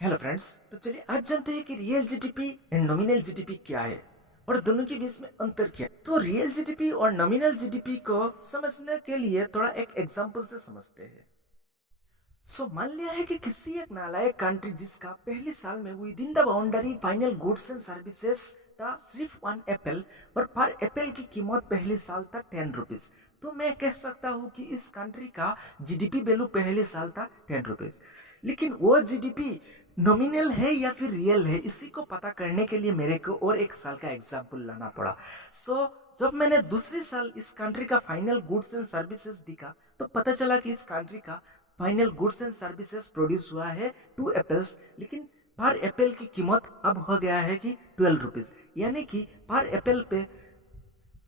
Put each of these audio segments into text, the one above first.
Hello friends. तो चलिए आज जानते हैं कि real GDP and nominal GDP क्या है और दोनों के बीच में अंतर क्या है। तो रियल जीडीपी और नॉमिनल जीडीपी को समझने के लिए थोड़ा एक एग्जांपल से समझते हैं। मान लिया है कि किसी एक नालायक कंट्री जिसका पहले साल में with in the boundary final goods and services था सिर्फ 1 एप्पल और पर एप्पल की कीमत पहले साल था 10 रुपीज। तो मैं कह सकता हूँ कि इस कंट्री का जीडीपी वैल्यू पहले साल था 10 रुपीज। लेकिन वो जीडीपी नॉमिनल है या फिर रियल है, इसी को पता करने के लिए मेरे को और एक साल का एग्जाम्पल लाना पड़ा। जब मैंने दूसरे साल इस कंट्री का फाइनल गुड्स एंड सर्विसेज दिखा तो पता चला कि इस कंट्री का final goods and services produce हुआ है 2 एप्पल्स, लेकिन पर एप्पल की कीमत अब हो गया है कि 12 रुपीज। यानी कि पर एप्पल पे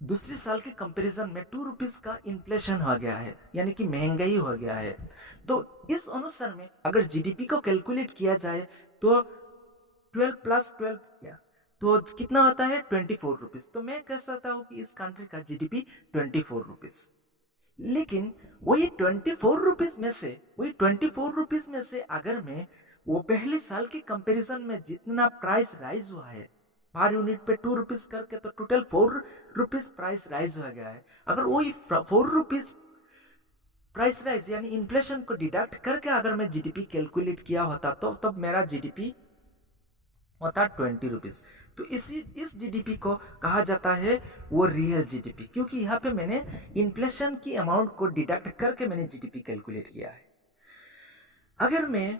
दूसरे साल के कंपैरिजन में 2 रुपीज का इन्फ्लेशन हो गया है, यानी कि महंगाई हो गया है। तो इस अनुसार में अगर जीडीपी को कैलकुलेट किया जाए तो 12 + 12 तो कितना होता है 24 रुपीज। तो मैं कह सकता हूँ कि इस कंट्री का जीडीपी 24 रुपीज। लेकिन वही 24 रुपीज में से अगर मैं वो पहले साल के कंपैरिजन में जितना प्राइस राइज हुआ है पर यूनिट पे 2 रुपीज करके, तो टोटल 4 रुपीज प्राइस राइज हो गया है। अगर वही 4 रुपीज प्राइस राइज यानी इन्फ्लेशन को डिडक्ट करके अगर मैं जीडीपी कैलकुलेट किया होता तो तब मेरा जीडीपी होता 20 रुपीज। तो इस जीडीपी को कहा जाता है वो रियल जीडीपी, क्योंकि यहाँ पे मैंने इन्फ्लेशन की अमाउंट को डिडक्ट करके मैंने जीडीपी कैलकुलेट किया है। अगर मैं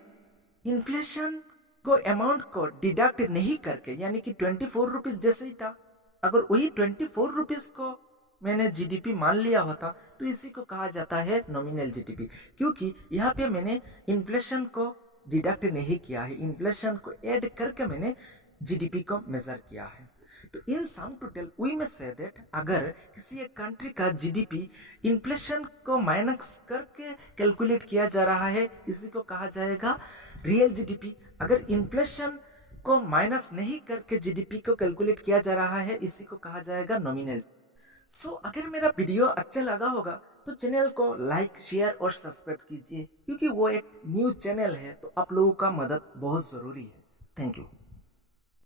इन्फ्लेशन को अमाउंट को डिडक्ट नहीं करके, यानी कि 24 रुपीज जैसे ही था, अगर वही 24 रुपीज को मैंने जीडीपी मान लिया होता तो इसी को कहा जाता है नॉमिनल जीडीपी, क्योंकि यहाँ पे मैंने इन्फ्लेशन को डिडक्ट नहीं किया है, इन्फ्लेशन को ऐड करके मैंने जीडीपी को मेजर किया है। तो इन सम टोटल वी में से दैट अगर किसी एक कंट्री का जीडीपी इन्फ्लेशन को माइनस करके कैलकुलेट किया जा रहा है, इसी को कहा जाएगा रियल जीडीपी। अगर इन्फ्लेशन को माइनस नहीं करके जीडीपी को कैलकुलेट किया जा रहा है, इसी को कहा जाएगा नॉमिनल। अगर मेरा वीडियो अच्छा लगा होगा तो चैनल को लाइक शेयर और सब्सक्राइब कीजिए, क्योंकि वो एक न्यू चैनल है तो आप लोगों का मदद बहुत ज़रूरी है। Thank you.